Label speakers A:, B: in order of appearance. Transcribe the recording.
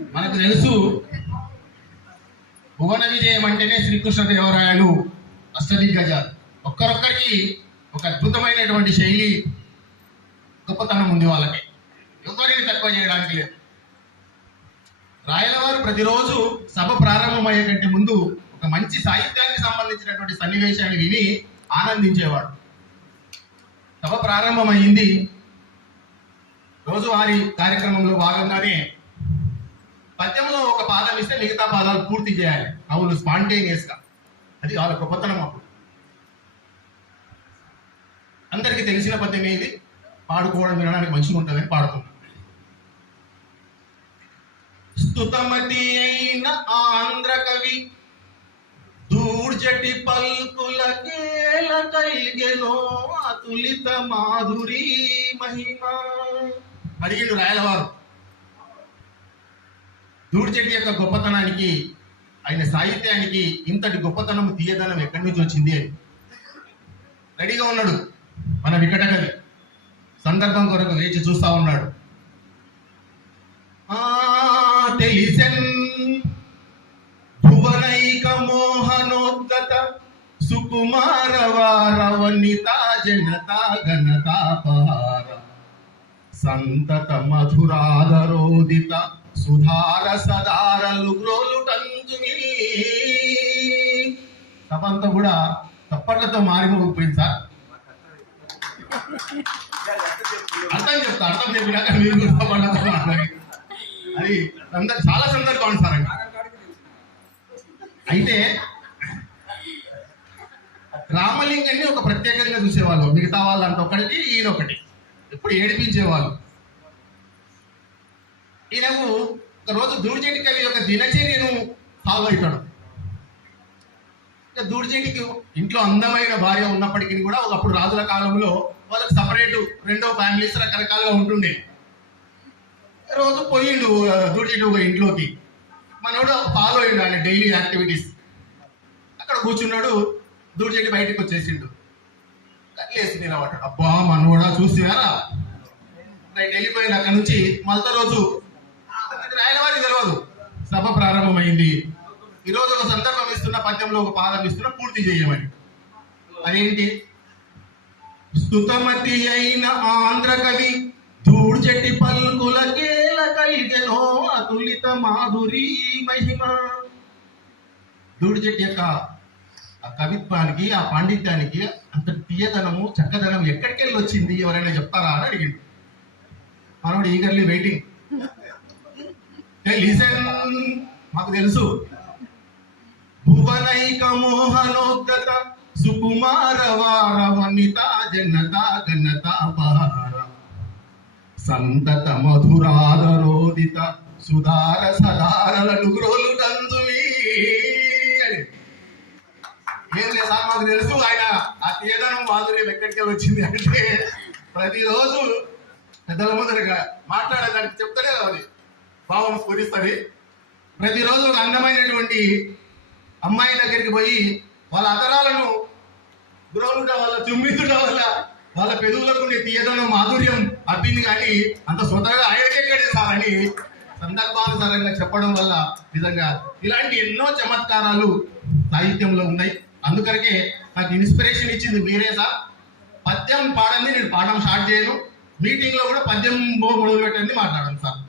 A: మనకు తెలుసు భువన విజయం అంటేనే శ్రీకృష్ణదేవరాయలు అష్టదిగ్గజాలు ఒక్కరొక్కరికి ఒక అద్భుతమైనటువంటి శైలి గొప్పతనం ఉంది వాళ్ళకి. ఎవరిని తక్కువ చేయడానికి లేదు. రాయలవారు ప్రతిరోజు సభ ప్రారంభమయ్యే కంటే ముందు ఒక మంచి సాహిత్యానికి సంబంధించినటువంటి సన్నివేశాన్ని విని ఆనందించేవాడు. సభ ప్రారంభమైంది రోజువారీ కార్యక్రమంలో భాగంగానే పద్యంలో ఒక పాదం ఇస్తే మిగతా పాదాలు పూర్తి చేయాలి. అవును స్పాంటేనియస్గా అది వాళ్ళ గొప్పతనం అప్పుడు. అందరికీ తెలిసిన పద్యం ఏది? పాడుకోవడం వినడానికి మంచిగా ఉంటుందని పాడుతున్నాం స్తుతమతి అయిన ఆంధ్ర కవి దూర్జటి పల్కుల కేల అతులిత మాధురి మహిమ. అడిగిండు రాయలవారు. దూర్జటి యొక్క గొప్పతనానికి ఆయన సాహిత్యానికి ఇంతటి గొప్పతనం తీయదనం ఎక్కడి నుంచి వచ్చింది? అని రెడీగా ఉన్నాడు మన వికట కవి సందర్భం కొరకు వేచి చూస్తా ఉన్నాడు. ఆ తెలిసెన్ భువనైక మోహనోద్గత సుకుమార వారవనిత జనత ఘనతాపహార సంతత మధురాదరోదిత సుధార సదారలు గ్రోలుటంజుమి సభంతా కూడా తప్పట్లతో మారిపోయింది సార్. అర్థం చెప్తా అర్థం చెప్పినాక మీరు అది అందరు చాలా సందర్భం సార్ అయితే రామలింగాన్ని ఒక ప్రత్యేకంగా చూసేవాళ్ళు. మిగతా వాళ్ళంతా ఒకటి ఈయన ఒకటి ఎప్పుడు ఏడిపించేవాళ్ళు. ఈయనకు ఒక రోజు దూర్జటి కవి యొక్క దినచర్యను ఫాలో అవుతాడు. ఇక ఇంట్లో అందమైన భార్య ఉన్నప్పటికీ కూడా ఒకప్పుడు రాజుల కాలంలో వాళ్ళకి సపరేట్ రెండో ఫ్యామిలీస్ రకరకాలుగా ఉంటుండే. రోజు పోయిండు ఆ, ఒక ఇంట్లోకి. మనోడు ఫాలో అయ్యిండు ఆయన డైలీ యాక్టివిటీస్ అక్కడ కూర్చున్నాడు దూర్జటి బయటకు వచ్చేసిండు. లేచి నిలబడ్డాడు. అబ్బా మనోడా చూసినారా? రైట్ వెళ్ళిపోయింది అక్కడ నుంచి. మొదటి రోజు అది రాయలవారి తెలియదు సభ ప్రారంభమైంది ఈ రోజు ఒక సందర్భం ఇస్తున్న పద్యంలో ఒక పాదం ఇస్తున్న పూర్తి చేయమని. అదేంటి? స్తుతమతి అయిన ఆంధ్ర కవి దూర్జటి పల్కుల కేల కలిగెనో అతులిత మాధురి మహిమ. దూర్జటి యొక్క ఆ కవిత్వానికి ఆ పాండిత్యానికి అంత తీయదనము చక్కదనం ఎక్కడికి వెళ్ళి వచ్చింది? ఎవరైనా చెప్తారా అని అడిగింది మనోడు ఈగర్లీ వెయిటింగ్. లిసన్ మాకు తెలుసు. భువనైక మోహనోద్గత సుకుమార వార వనితా జనతా గణతాపహార పహార. సంతత మధురాదరోదిత సుధార సదారలను గ్రోలు తందువి అని ఏం లేదా మాకు తెలుసు ఆయన. ఆ తీయదనం మాధుర్యం ఎక్కడికి వచ్చింది అంటే ప్రతిరోజు పెద్దల ముందరగా మాట్లాడేదానికి చెప్తానే అది భావం స్ఫురిస్తుంది ప్రతిరోజు ఒక అందమైనటువంటి అమ్మాయి దగ్గరికి పోయి వాళ్ళ అదరాలను గురవుట వాళ్ళ చుమ్మితుట వల్ల వాళ్ళ పెదవులకు ఉండే తీయదనం మాధుర్యం అబ్బింది కానీ అంత సొంతగా ఆయనకెక్కడే సార్ అని సందర్భానుసారంగా చెప్పడం వల్ల నిజంగా ఇలాంటి ఎన్నో చమత్కారాలు సాహిత్యంలో ఉన్నాయి. అందుకరికే నాకు ఇన్స్పిరేషన్ ఇచ్చింది మీరే సార్. పద్యం పాడండి నేను పాడడం స్టార్ట్ చేయను. మీటింగ్లో కూడా పద్యం మొదలు పెట్టండి మాట్లాడండి సార్.